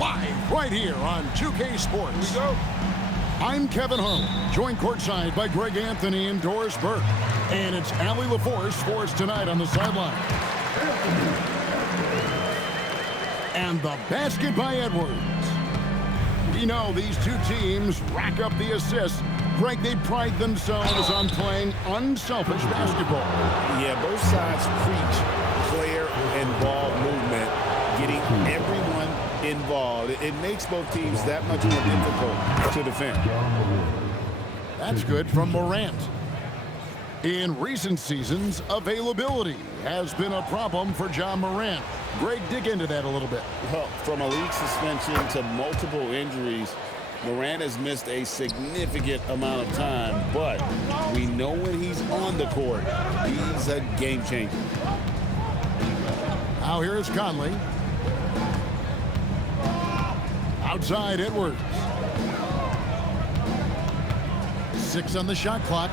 live right here on 2K Sports. Here we go. I'm Kevin Harlan, joined courtside by Greg Anthony and Doris Burke. And it's Allie LaForce for us tonight on the sideline. And the basket by Edwards. We know these two teams rack up the assists. Greg, they pride themselves on playing unselfish basketball. Yeah, both sides preach player and ball movement, getting everyone involved. It makes both teams that much more difficult to defend. That's good from Morant. In recent seasons, availability has been a problem for Ja Morant. Greg, dig into that a little bit. Well, from a league suspension to multiple injuries, Morant has missed a significant amount of time, but we know when he's on the court, he's a game changer. Now here's Conley. Outside Edwards. 6 on the shot clock.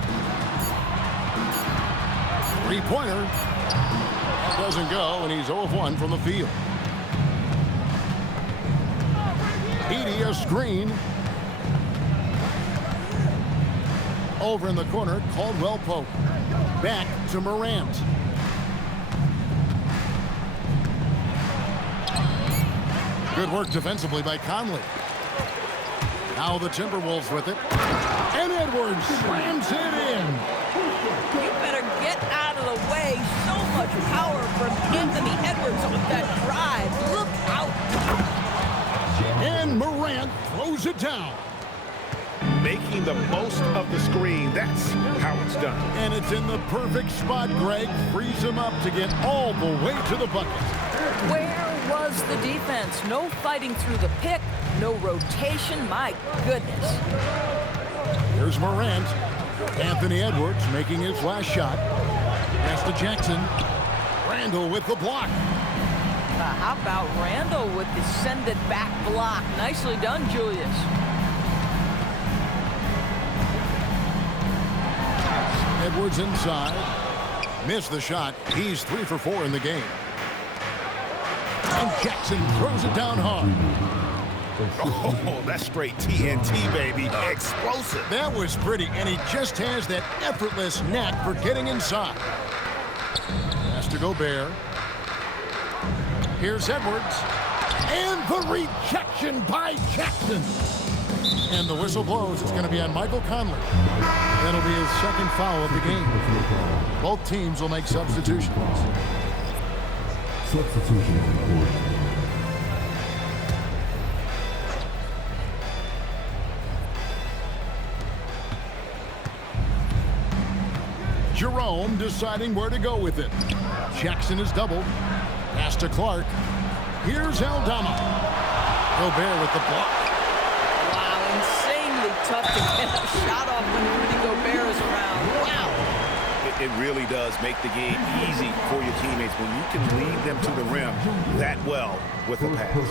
Three-pointer. That doesn't go, and he's 0 of 1 from the field. Edey, a screen. Over in the corner, Caldwell Pope. Back to Morant. Good work defensively by Conley. Now the Timberwolves with it. And Edwards slams it in. You better get out of the way. So much power from Anthony Edwards with that drive. Look out. And Morant throws it down. Making the most of the screen, that's how it's done. And it's in the perfect spot, Greg. Frees him up to get all the way to the bucket. Where was the defense? No fighting through the pick. No rotation. My goodness. Here's Morant. Anthony Edwards making his last shot. Pass to Jackson. Randall with the block. How about Randall with the send-it-back block? Nicely done, Julius. Edwards inside. Missed the shot. He's 3 for 4 in the game. And Jackson throws it down hard. Oh, that's straight TNT, baby. Explosive. That was pretty, and he just has that effortless knack for getting inside. Has to Gobert. Here's Edwards. And the rejection by Jackson. And the whistle blows. It's going to be on Michael Conley. That'll be his second foul of the game. Both teams will make substitutions. Substitution on the court. Jerome deciding where to go with it. Jackson is doubled. Pass to Clark. Here's Aldama. Gobert with the block. Wow, insanely tough to get a shot off when Rudy Gobert is around. Wow. It really does make the game easy for your teammates when you can lead them to the rim that well with a pass.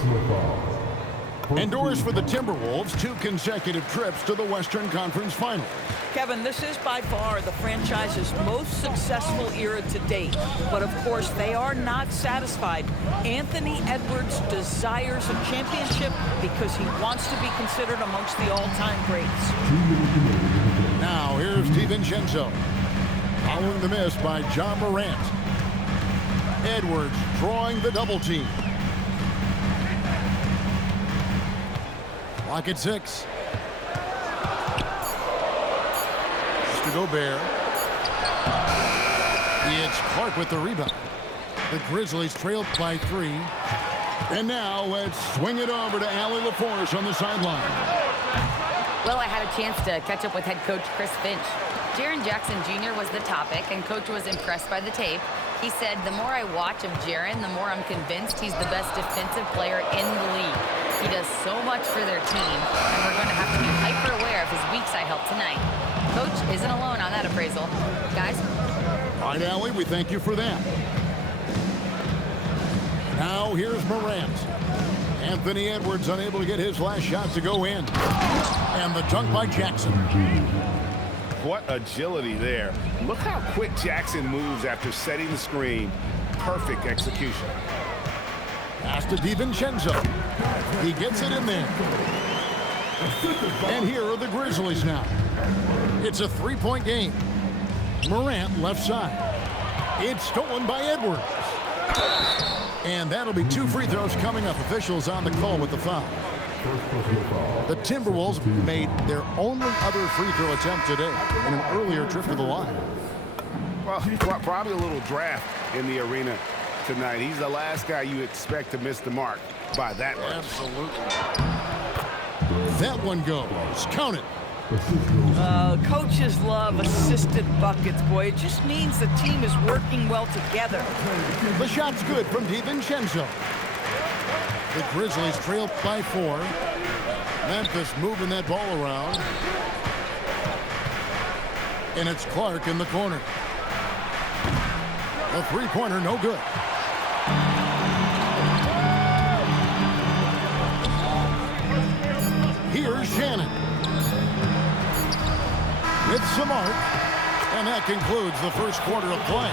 And Doris, for the Timberwolves, 2 consecutive trips to the Western Conference Finals. Kevin, this is by far the franchise's most successful era to date. But of course, they are not satisfied. Anthony Edwards desires a championship because he wants to be considered amongst the all-time greats. Now, here's DiVincenzo. Following the miss by Ja Morant. Edwards drawing the double team. Clock at 6. To Gobert. It's Clark with the rebound. The Grizzlies trailed by 3. And now let's swing it over to Allie LaForce on the sideline. Well, I had a chance to catch up with head coach Chris Finch. Jaren Jackson Jr. was the topic, and coach was impressed by the tape. He said, the more I watch of Jaren, the more I'm convinced he's the best defensive player in the league. He does so much for their team, and we're going to have to be hyper aware of his weak side help tonight. Coach isn't alone on that appraisal. Guys? All right, Allie, we thank you for that. Now here's Morant. Anthony Edwards unable to get his last shot to go in. And the dunk by Jackson. What agility there. Look how quick Jackson moves after setting the screen. Perfect execution. pass to DiVincenzo. He gets it in there. And here are the Grizzlies now. It's a three-point game. Morant left side. It's stolen by Edwards. And that'll be 2 free throws coming up. Officials on the call with the foul. The Timberwolves made their only other free throw attempt today in an earlier trip to the line. Well, probably a little draft in the arena tonight. He's the last guy you expect to miss the mark by that much. Absolutely. That one goes. Count it. Coaches love assisted buckets, boy. It just means the team is working well together. The shot's good from DiVincenzo. The Grizzlies trail by 4. Memphis moving that ball around. And it's Clark in the corner. A three-pointer, no good. Here's Shannon. With Samart. And that concludes the first quarter of play.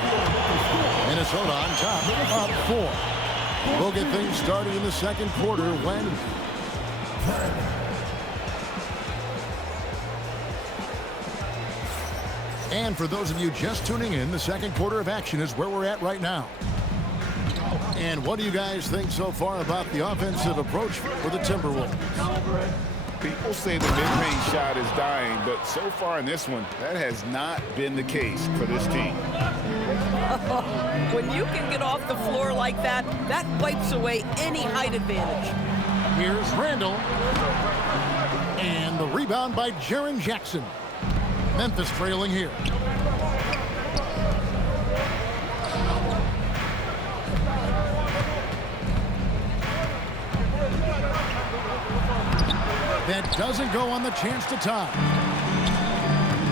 Minnesota on top, up 4. We'll get things started in the second quarter when... And for those of you just tuning in, the second quarter of action is where we're at right now. And what do you guys think so far about the offensive approach for the Timberwolves? People say the mid-range shot is dying, but so far in this one, that has not been the case for this team. When you can get off the floor like that, that wipes away any height advantage. Here's Randall. And the rebound by Jaren Jackson. Memphis trailing here. That doesn't go on the chance to tie.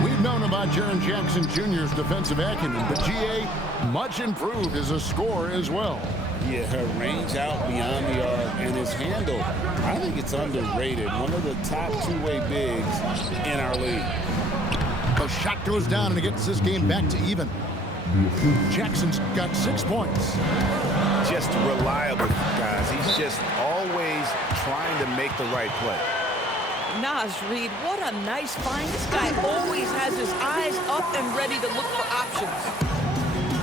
We've known about Jaren Jackson Jr.'s defensive acumen, but GA much improved as a scorer as well. Yeah, her range out beyond the arc and his handle, I think it's underrated. One of the top two-way bigs in our league. The shot goes down and it gets this game back to even. Jackson's got 6 points. Just reliable, guys. He's just always trying to make the right play. Naz Reid, what a nice find. This guy always has his eyes up and ready to look for options.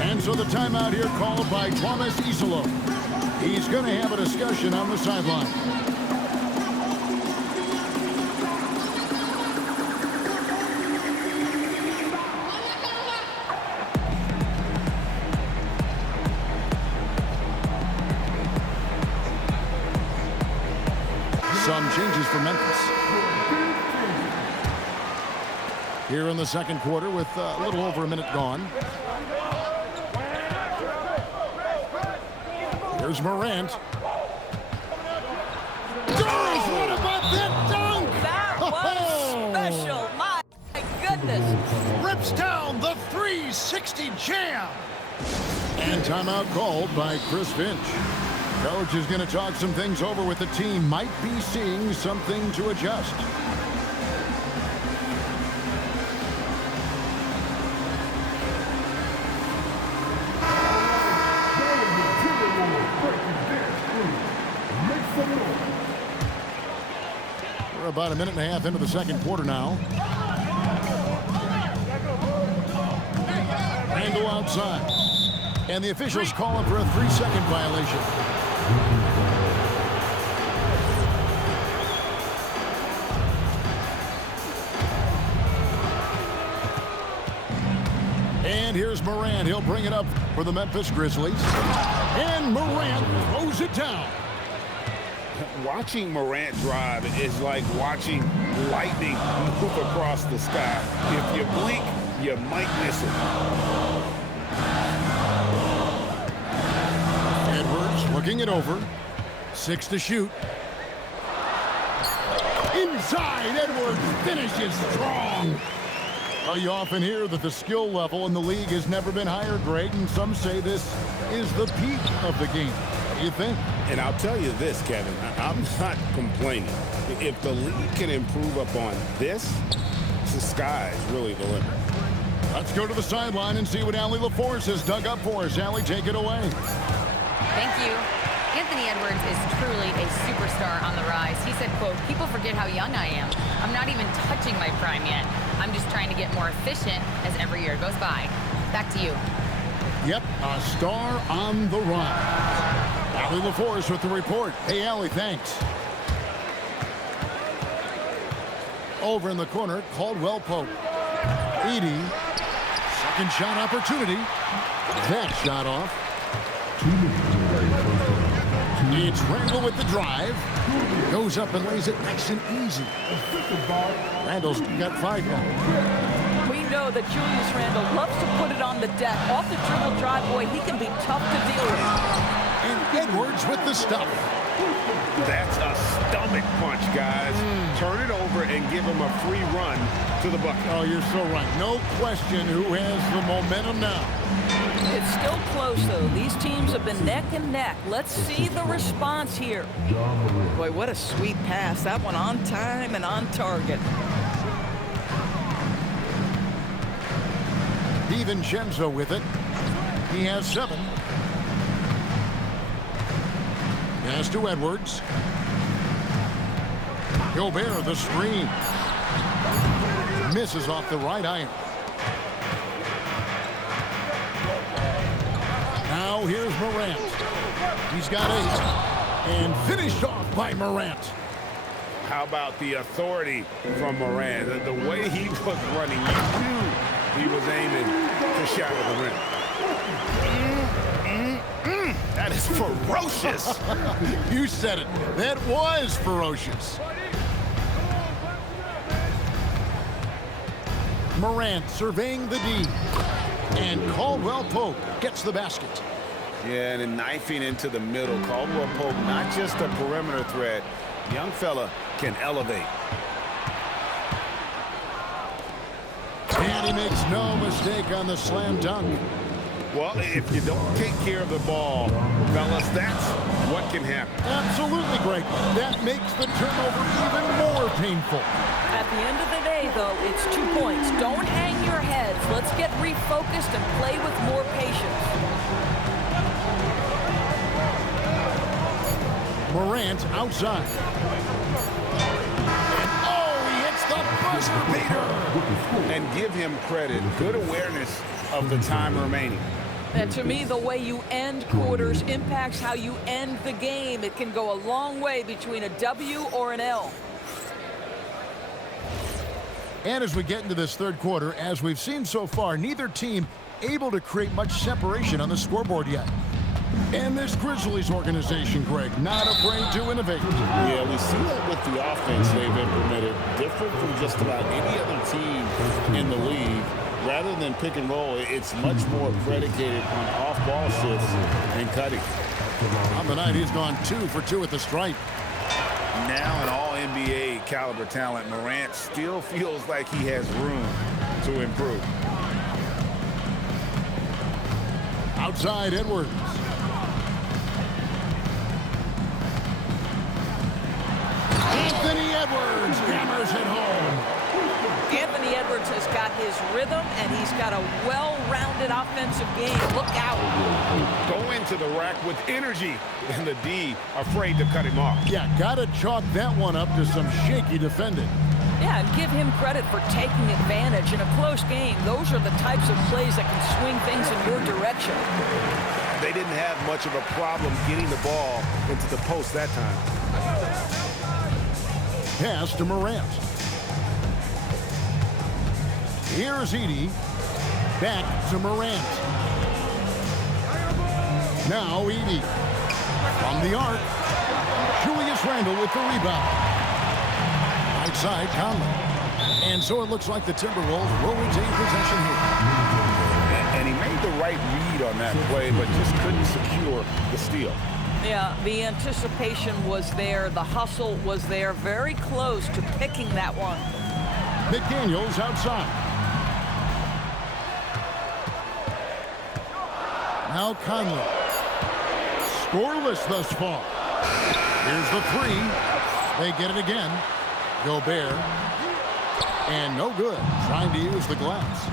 And so the timeout here called by Thomas Isolo. He's going to have a discussion on the sideline. Some changes for Memphis. Here in the second quarter with a little over a minute gone. Here's Morant. Goes! What about that dunk? That was special. My goodness. Rips down the 360 jam. And timeout called by Chris Finch. Coach is going to talk some things over with the team. Might be seeing something to adjust. We're about a minute and a half into the second quarter now. Randall outside. And the officials calling for a 3-second violation. And here's Morant. He'll bring it up for the Memphis Grizzlies. And Morant throws it down. Watching Morant drive is like watching lightning move across the sky. If you blink, you might miss it. Edwards looking it over. 6 to shoot. Inside, Edwards finishes strong. Well, you often hear that the skill level in the league has never been higher, Greg, and some say this is the peak of the game. What do you think? And I'll tell you this, Kevin, I'm not complaining. If the league can improve upon this, the sky is really the limit. Let's go to the sideline and see what Allie LaForce has dug up for us. Allie, take it away. Thank you. Anthony Edwards is truly a superstar on the rise. He said, quote, "People forget how young I am. I'm not even touching my prime yet. I'm just trying to get more efficient as every year goes by." Back to you. Yep, a star on the rise. Allie LaForce with the report. Hey, Allie, thanks. Over in the corner, Caldwell Pope. Edey. Second shot opportunity. That shot off. It's Randall with the drive. Goes up and lays it nice and easy. Randall's got 5 now. We know that Julius Randle loves to put it on the deck. Off the dribble drive, boy, he can be tough to deal with. And Edwards with the stuff. That's a stomach punch, guys. Turn it over and give him a free run to the bucket. Oh, you're so right. No question who has the momentum now. It's still close, though. These teams have been neck and neck. Let's see the response here. Boy, what a sweet pass. That one on time and on target. DiVincenzo with it. He has 7. Pass to Edwards. Gobert, the screen. Misses off the right iron. Now here's Morant. He's got 8. And finished off by Morant. How about the authority from Morant? The way he was running, you knew he was aiming to shatter the rim. That is ferocious. You said it. That was ferocious. Morant surveying the D. And Caldwell Pope gets the basket. Yeah, and then knifing into the middle. Caldwell Pope, not just a perimeter threat. Young fella can elevate. And he makes no mistake on the slam dunk. Well, if you don't take care of the ball, fellas, that's what can happen. Absolutely, Greg. That makes the turnover even more painful. At the end of the day, though, it's 2 points. Don't hang your heads. Let's get refocused and play with more patience. Morant outside. And oh, he hits the buzzer beater. And give him credit. Good awareness of the time remaining. And to me, the way you end quarters impacts how you end the game. It can go a long way between a W or an L. And as we get into this third quarter, as we've seen so far, neither team able to create much separation on the scoreboard yet. And this Grizzlies organization, Greg, not afraid to innovate. Yeah, we see that with the offense they've implemented, different from just about any other team in the league. Rather than pick and roll, it's much more predicated on off-ball shifts and cutting. On the night, he's gone 2 for 2 at the stripe. Now an all-NBA caliber talent, Morant still feels like he has room to improve. Outside, Edwards. Anthony Edwards hammers it home. Anthony Edwards has got his rhythm, and he's got a well-rounded offensive game. Look out. Go into the rack with energy, and the D afraid to cut him off. Yeah, gotta chalk that one up to some shaky defending. Yeah, and give him credit for taking advantage in a close game. Those are the types of plays that can swing things in your direction. They didn't have much of a problem getting the ball into the post that time. Pass to Morant. Here's Edey. Back to Morant. Now Edey. From the arc. Julius Randle with the rebound. Outside Conley. And so it looks like the Timberwolves will retain possession here. And he made the right read on that play, but just couldn't secure the steal. Yeah, the anticipation was there. The hustle was there. Very close to picking that one. McDaniels outside. Now Conley. Scoreless thus far. Here's the 3. They get it again. Gobert. And no good. Trying to use the glass.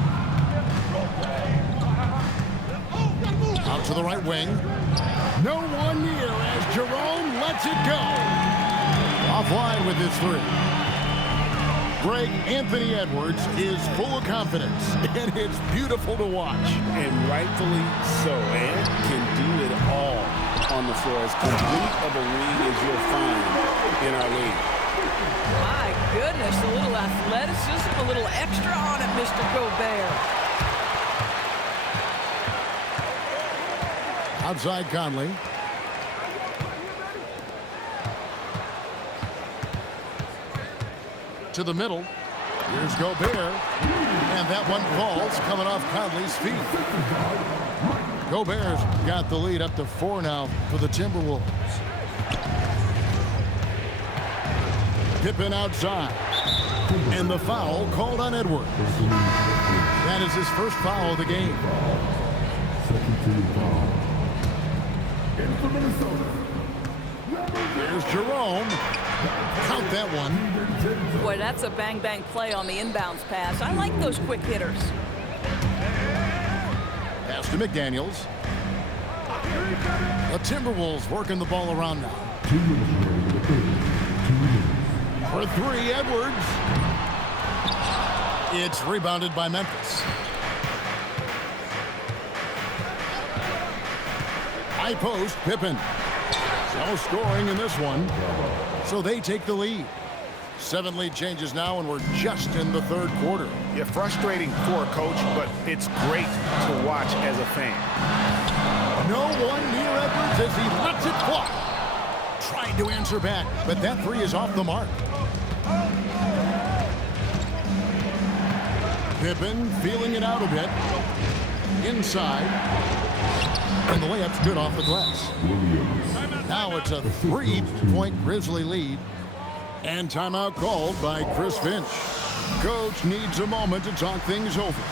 Out to the right wing. No one near as Jerome lets it go. Offline with his three. Greg, Anthony Edwards is full of confidence, and it's beautiful to watch. And rightfully so. And can do it all on the floor. As complete of a wing as you'll find in our league. My goodness, a little athleticism, a little extra on it, Mr. Gobert. Outside Conley. To the middle. Here's Gobert. And that one falls coming off Conley's feet. Gobert's got the lead up to 4 now for the Timberwolves. Pippen outside. And the foul called on Edwards. That is his first foul of the game. There's Jerome. Count that one. Boy, that's a bang-bang play on the inbounds pass. I like those quick hitters. Pass to McDaniels. The Timberwolves working the ball around now. For three, Edwards. It's rebounded by Memphis. High post, Pippen. No scoring in this one, so they take the lead. 7 lead changes now, and we're just in the third quarter. Yeah, frustrating for a coach, but it's great to watch as a fan. No one near Edwards as he lets it fly. Trying to answer back, but that three is off the mark. Pippen feeling it out a bit. Inside. And the layup's good off the glass. Now it's a 3-point Grizzly lead. And timeout called by Chris Finch. Coach needs a moment to talk things over.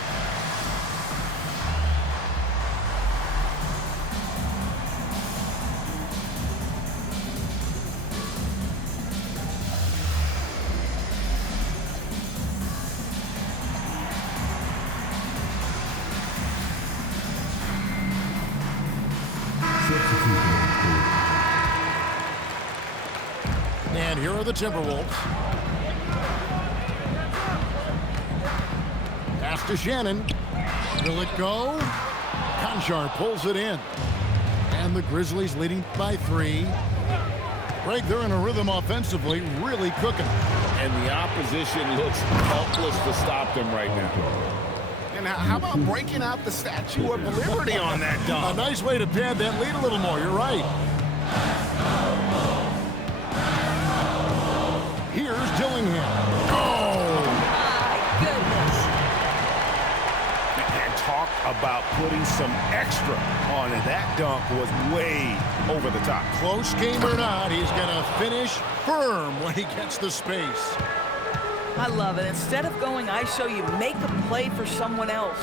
And here are the Timberwolves. Pass to Shannon. Will it go? Conchar pulls it in. And the Grizzlies leading by 3. Greg, they're in a rhythm offensively, really cooking. And the opposition looks helpless to stop them right now. And how about breaking out the Statue of Liberty on that dunk? A nice way to pad that lead a little more. You're right. Here's Dillingham. Oh! My goodness. And talk about putting some extra on it. That dunk was way over the top. Close game or not, he's going to finish firm when he gets the space. I love it. Instead of going ISO, you make a play for someone else.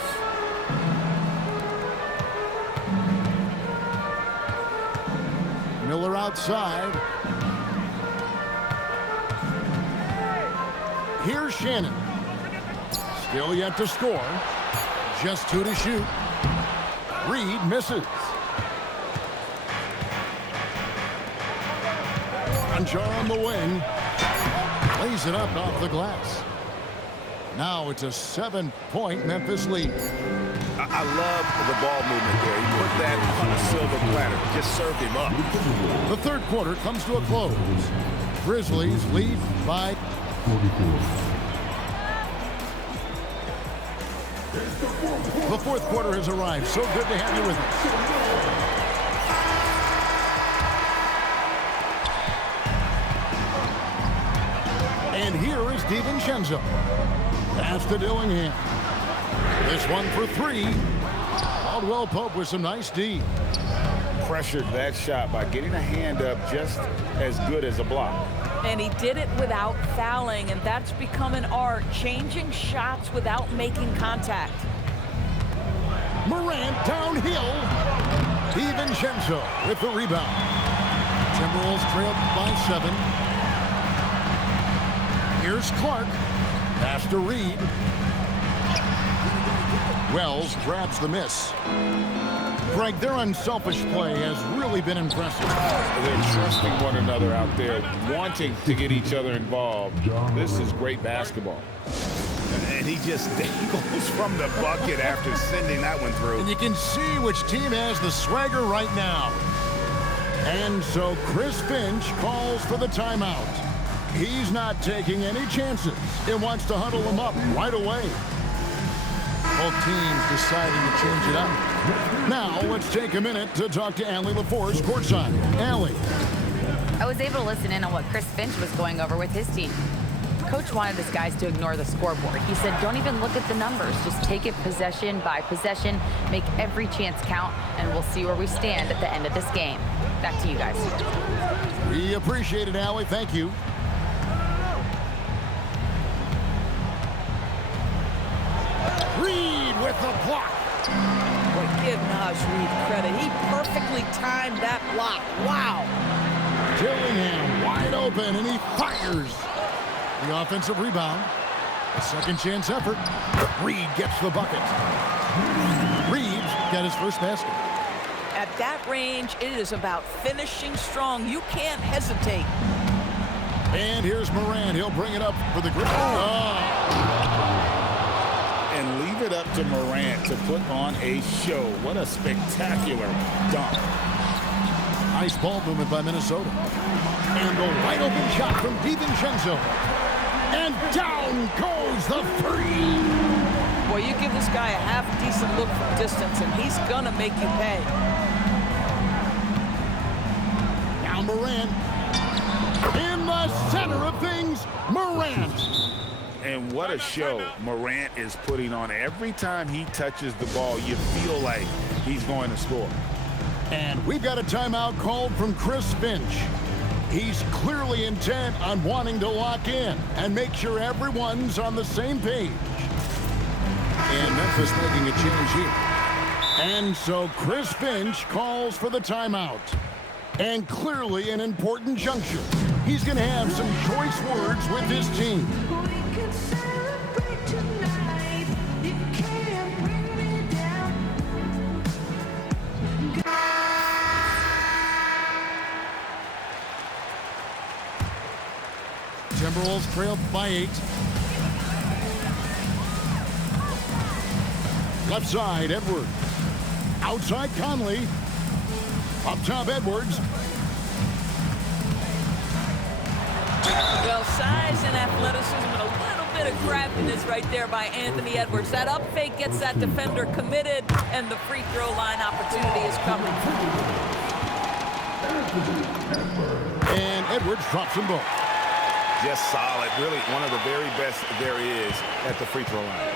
Miller outside. Here's Shannon. Still yet to score. Just 2 to shoot. Reed misses. Conchar on the wing. Lays it up off the glass. Now it's a 7-point Memphis lead. I love the ball movement there. He put that on a silver platter. Just served him up. The third quarter comes to a close. Grizzlies lead by 44. The fourth quarter has arrived. So good to have you with us. And here is DiVincenzo. Pass to Dillingham. This one for 3. Caldwell Pope with some nice D. Pressured that shot by getting a hand up just as good as a block. And he did it without fouling, and that's become an art, changing shots without making contact. Morant downhill. DiVincenzo with the rebound. Timberwolves trail by 7. Here's Clark. Pass to Reed. Wells grabs the miss. Greg, their unselfish play has really been impressive. They're trusting one another out there, wanting to get each other involved. This is great basketball. And he just dangles from the bucket after sending that one through. And you can see which team has the swagger right now. And so Chris Finch calls for the timeout. He's not taking any chances. He wants to huddle them up right away. Both teams deciding to change it up. Now let's take a minute to talk to Allie LaForce courtside. Allie. I was able to listen in on what Chris Finch was going over with his team. Coach wanted his guys to ignore the scoreboard. He said, don't even look at the numbers. Just take it possession by possession, make every chance count, and we'll see where we stand at the end of this game. Back to you guys. We appreciate it, Allie. Thank you. Reed with the block. Boy, give Naz Reid credit. He perfectly timed that block. Wow. Dillingham wide open, and he fires. The offensive rebound. A second chance effort. Reed gets the bucket. Reed got his first basket. At that range, it is about finishing strong. You can't hesitate. And here's Morant. He'll bring it up for the grip. And leave it up to Morant to put on a show. What a spectacular dunk. Nice ball movement by Minnesota. And a wide open shot from DiVincenzo. And down goes the three. Boy, you give this guy a half-decent look from distance, and he's going to make you pay. Now Morant. In the center of things, Morant. And what a show Morant is putting on. Every time he touches the ball, you feel like he's going to score. And we've got a timeout called from Chris Finch. He's clearly intent on wanting to lock in and make sure everyone's on the same page. And Memphis making a change here. And so Chris Finch calls for the timeout. And clearly an important juncture. He's going to have some choice words with his team. Timberwolves trailed by 8. Left side, Edwards. Outside, Conley. Up top, Edwards. Well, size and athleticism and a little bit of craftiness right there by Anthony Edwards. That up fake gets that defender committed, and the free throw line opportunity is coming. And Edwards drops them both. Just solid. Really one of the very best there is at the free throw line.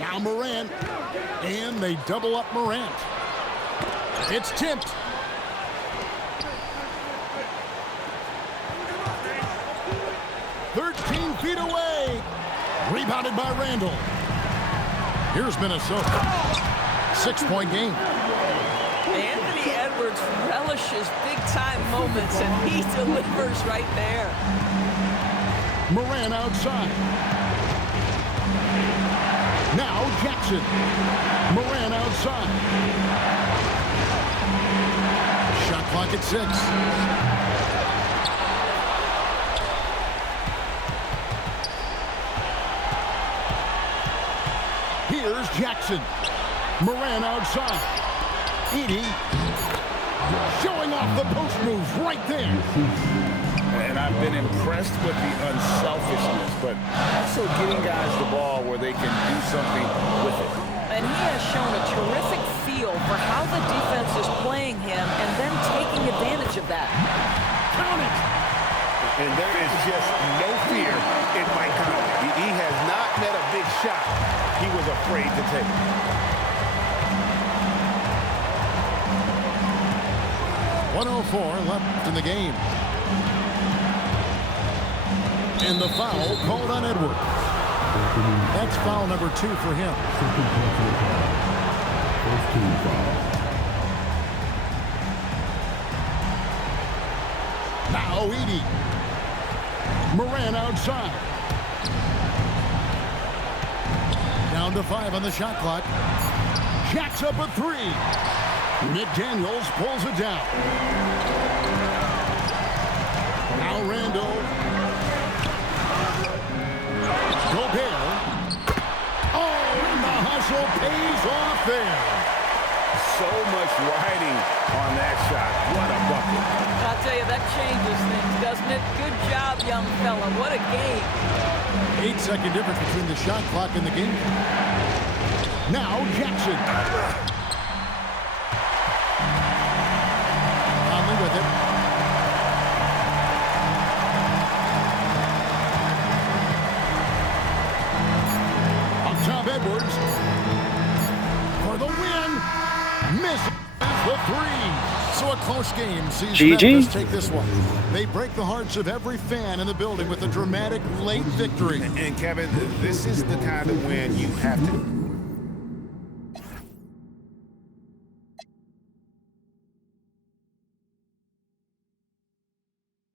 Now Morant. And they double up Morant. It's tipped. Feet away. Rebounded by Randall. Here's Minnesota. 6-point game. Anthony Edwards relishes big-time moments, and he delivers right there. Morant outside. Now Jackson. Morant outside. Shot clock at 6. Here's Jackson. Morant outside. Edey showing off the post moves right there. And I've been impressed with the unselfishness, but also getting guys the ball where they can do something with it. And he has shown a terrific feel for how the defense is playing him and then taking advantage of that. Count it. And there is just no fear in Mike Conley. He has not met a big shot he was afraid to take. .104 left in the game. And the foul called on Edwards. That's foul number 2 for him. Now Edey. Morant outside. Down to 5 on the shot clock. jacks up a three. McDaniels pulls it down. Now Randall. Gobert. Oh, and the hustle pays off there. So much riding on that shot. What a bucket. I'll tell you, that changes things, doesn't it? Good job, young fella. What a game. 8-second difference between the shot clock and the game. Now Jackson. Conley with it. Up top, Edwards. For the win. Misses the three. So a close game sees Memphis take this one. They break the hearts of every fan in the building with a dramatic late victory. And Kevin, this is the kind of win you have to